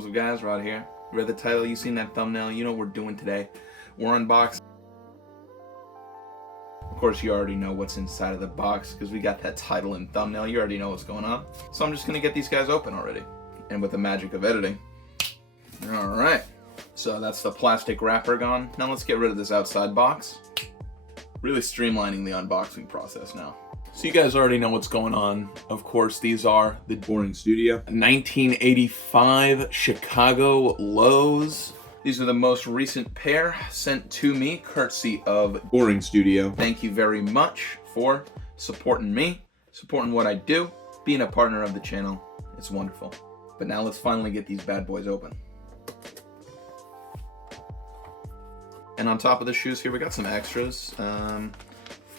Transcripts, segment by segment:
What's up guys, Rod here. Read the title, you seen that thumbnail, you know what we're doing today. We're unboxing. Of course you already know what's inside of the box because we got that title and thumbnail, you already know what's going on. So I'm just gonna get these guys open already. And with the magic of editing. Alright, so that's the plastic wrapper gone. Now let's get rid of this outside box. Really streamlining the unboxing process now. So you guys already know what's going on. Of course, these are the Boring Studio 1985 Chicago Lows. These are the most recent pair sent to me, courtesy of Boring Studio. Thank you very much for supporting me, supporting what I do, being a partner of the channel. It's wonderful. But now let's finally get these bad boys open. And on top of the shoes here, we got some extras. On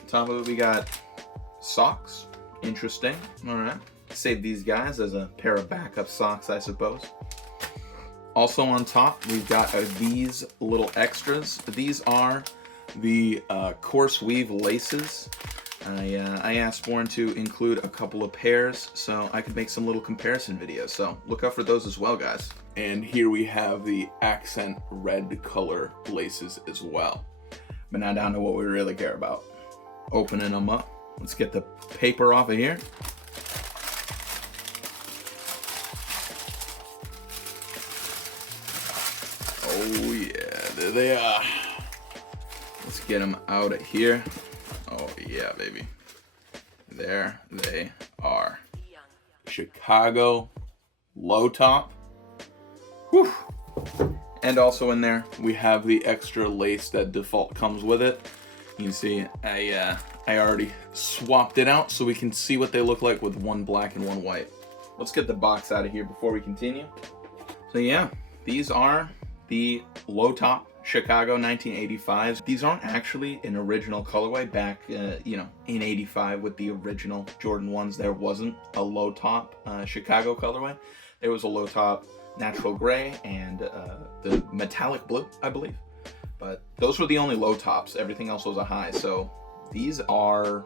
top of it, we got socks. Interesting. All right. Save these guys as a pair of backup socks, I suppose. Also on top, we've got these little extras. These are the coarse weave laces. I asked Warren to include a couple of pairs so I could make some little comparison videos. So look out for those as well, guys. And here we have the accent red color laces as well. But now down to what we really care about. Opening them up. Let's get the paper off of here. Oh yeah, there they are. Let's get them out of here. Oh yeah, baby. There they are. Chicago low top. Whew. And also in there, we have the extra lace that default comes with it. You can see I already swapped it out so we can see what they look like with one black and one white. Let's get the box out of here before we continue. So yeah, these are the low top Chicago 1985s. These aren't actually an original colorway. Back in 85 with the original Jordan 1s, there wasn't a low top Chicago colorway. There was a low top natural gray and the metallic blue, I believe. But those were the only low tops. Everything else was a high. So these are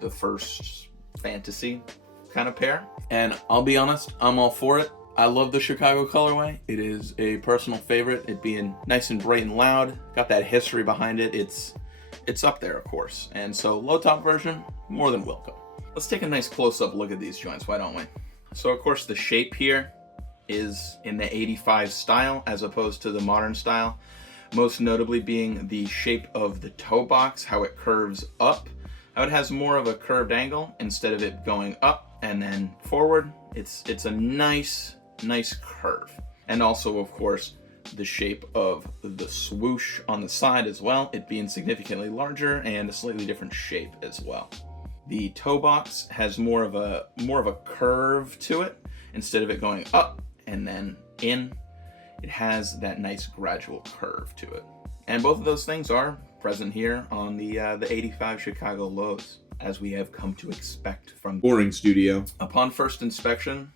the first fantasy kind of pair. And I'll be honest, I'm all for it. I love the Chicago colorway. It is a personal favorite. It being nice and bright and loud. Got that history behind it. It's up there, of course. And so low top version, more than welcome. Let's take a nice close-up look at these joints, why don't we? So of course the shape here is in the 85 style as opposed to the modern style. Most notably being the shape of the toe box, how it curves up. How it has more of a curved angle instead of it going up and then forward. It's a nice curve. And also, of course, the shape of the swoosh on the side as well, it being significantly larger and a slightly different shape as well. The toe box has more of a curve to it instead of it going up and then in. It has that nice gradual curve to it. And both of those things are present here on the 85 Chicago Lows, as we have come to expect from Boring Studio. Upon first inspection,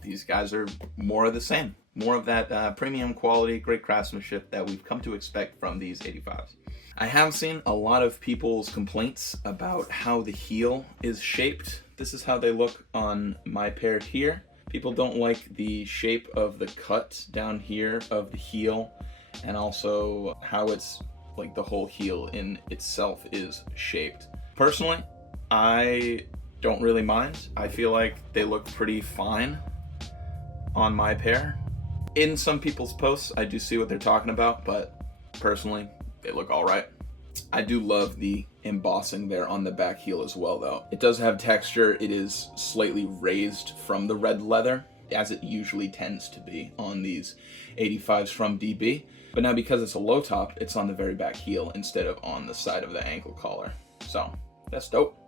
these guys are more of the same. More of that premium quality, great craftsmanship that we've come to expect from these 85s. I have seen a lot of people's complaints about how the heel is shaped. This is how they look on my pair here. People don't like the shape of the cut down here of the heel, and also how it's like the whole heel in itself is shaped. Personally, I don't really mind. I feel like they look pretty fine on my pair. In some people's posts, I do see what they're talking about, but personally, they look all right. I do love the embossing there on the back heel as well, though. It does have texture. It is slightly raised from the red leather, as it usually tends to be on these 85s from DB. But now because it's a low top, it's on the very back heel instead of on the side of the ankle collar. So that's dope.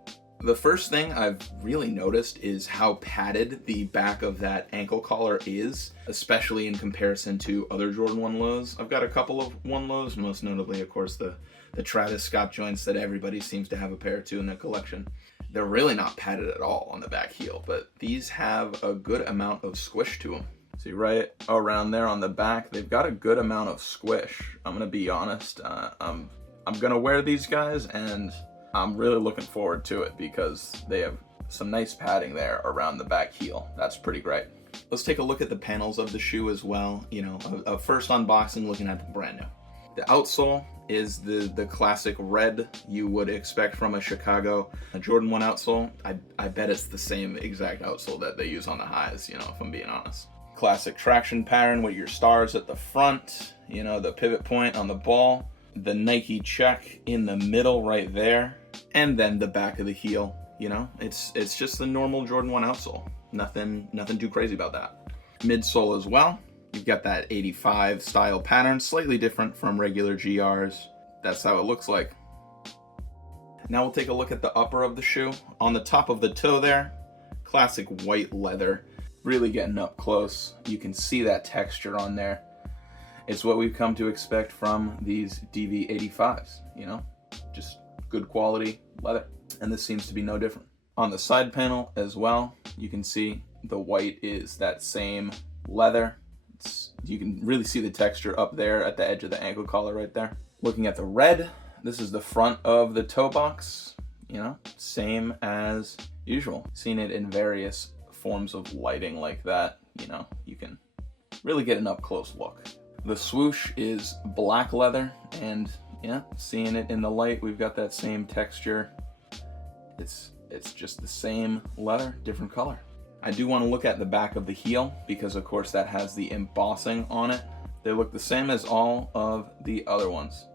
The first thing I've really noticed is how padded the back of that ankle collar is, especially in comparison to other Jordan 1 lows. I've got a couple of 1 lows, most notably, of course, the Travis Scott joints that everybody seems to have a pair or two in their collection. They're really not padded at all on the back heel, but these have a good amount of squish to them. See right around there on the back, they've got a good amount of squish. I'm gonna be honest, I'm gonna wear these guys and I'm really looking forward to it because they have some nice padding there around the back heel. That's pretty great. Let's take a look at the panels of the shoe as well. You know, a first unboxing looking at the brand new. The outsole is the classic red you would expect from a Chicago. A Jordan 1 outsole, I bet it's the same exact outsole that they use on the highs, you know, if I'm being honest. Classic traction pattern with your stars at the front, you know, the pivot point on the ball, the Nike check in the middle right there, and then the back of the heel. You know, it's just the normal Jordan 1 outsole. Nothing too crazy about that. Midsole as well. You've got that 85 style pattern, slightly different from regular GRs. That's how it looks like. Now we'll take a look at the upper of the shoe. On the top of the toe there, classic white leather. Really getting up close. You can see that texture on there. It's what we've come to expect from these DV85s, you know? Just good quality leather. And this seems to be no different. On the side panel as well, you can see the white is that same leather. You can really see the texture up there at the edge of the ankle collar right there. Looking at the red, this is the front of the toe box, you know, same as usual. Seen it in various forms of lighting like that, you know, you can really get an up close look. The swoosh is black leather, and yeah, seeing it in the light, we've got that same texture. It's just the same leather, different color. I do want to look at the back of the heel because of course that has the embossing on it. They look the same as all of the other ones.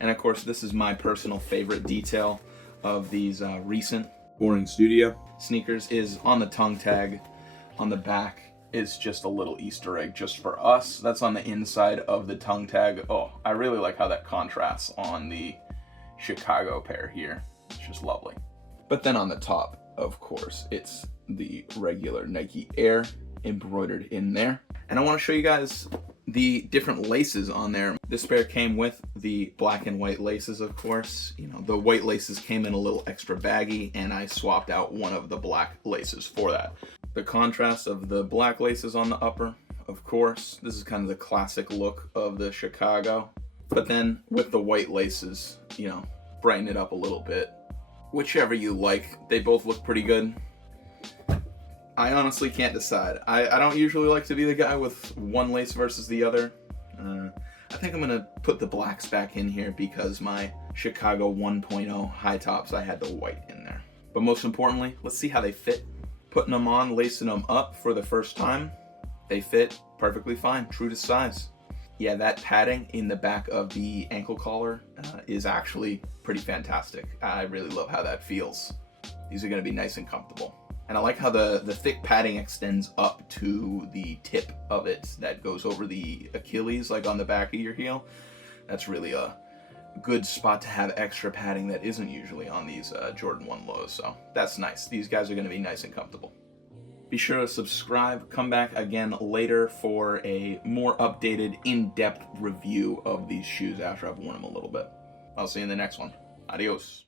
And of course this is my personal favorite detail of these recent Boring Studio sneakers is on the tongue tag on the back is just a little Easter egg just for us. That's on the inside of the tongue tag. Oh, I really like how that contrasts on the Chicago pair here. It's just lovely. But then on the top, of course, it's the regular Nike Air embroidered in there. And I want to show you guys the different laces on there. This pair came with the black and white laces, of course. You know, the white laces came in a little extra baggy, and I swapped out one of the black laces for that. The contrast of the black laces on the upper, of course. This is kind of the classic look of the Chicago. But then with the white laces, you know, brighten it up a little bit. Whichever you like, they both look pretty good. I honestly can't decide. I don't usually like to be the guy with one lace versus the other. I think I'm gonna put the blacks back in here because my Chicago 1.0 high tops, I had the white in there. But most importantly, let's see how they fit. Putting them on, lacing them up for the first time, they fit perfectly fine, true to size. Yeah, that padding in the back of the ankle collar is actually pretty fantastic. I really love how that feels. These are gonna be nice and comfortable. And I like how the thick padding extends up to the tip of it that goes over the Achilles, like on the back of your heel. That's really a good spot to have extra padding that isn't usually on these Jordan 1 lows. So that's nice. These guys are gonna be nice and comfortable. Be sure to subscribe. Come back again later for a more updated, in-depth review of these shoes after I've worn them a little bit. I'll see you in the next one. Adios.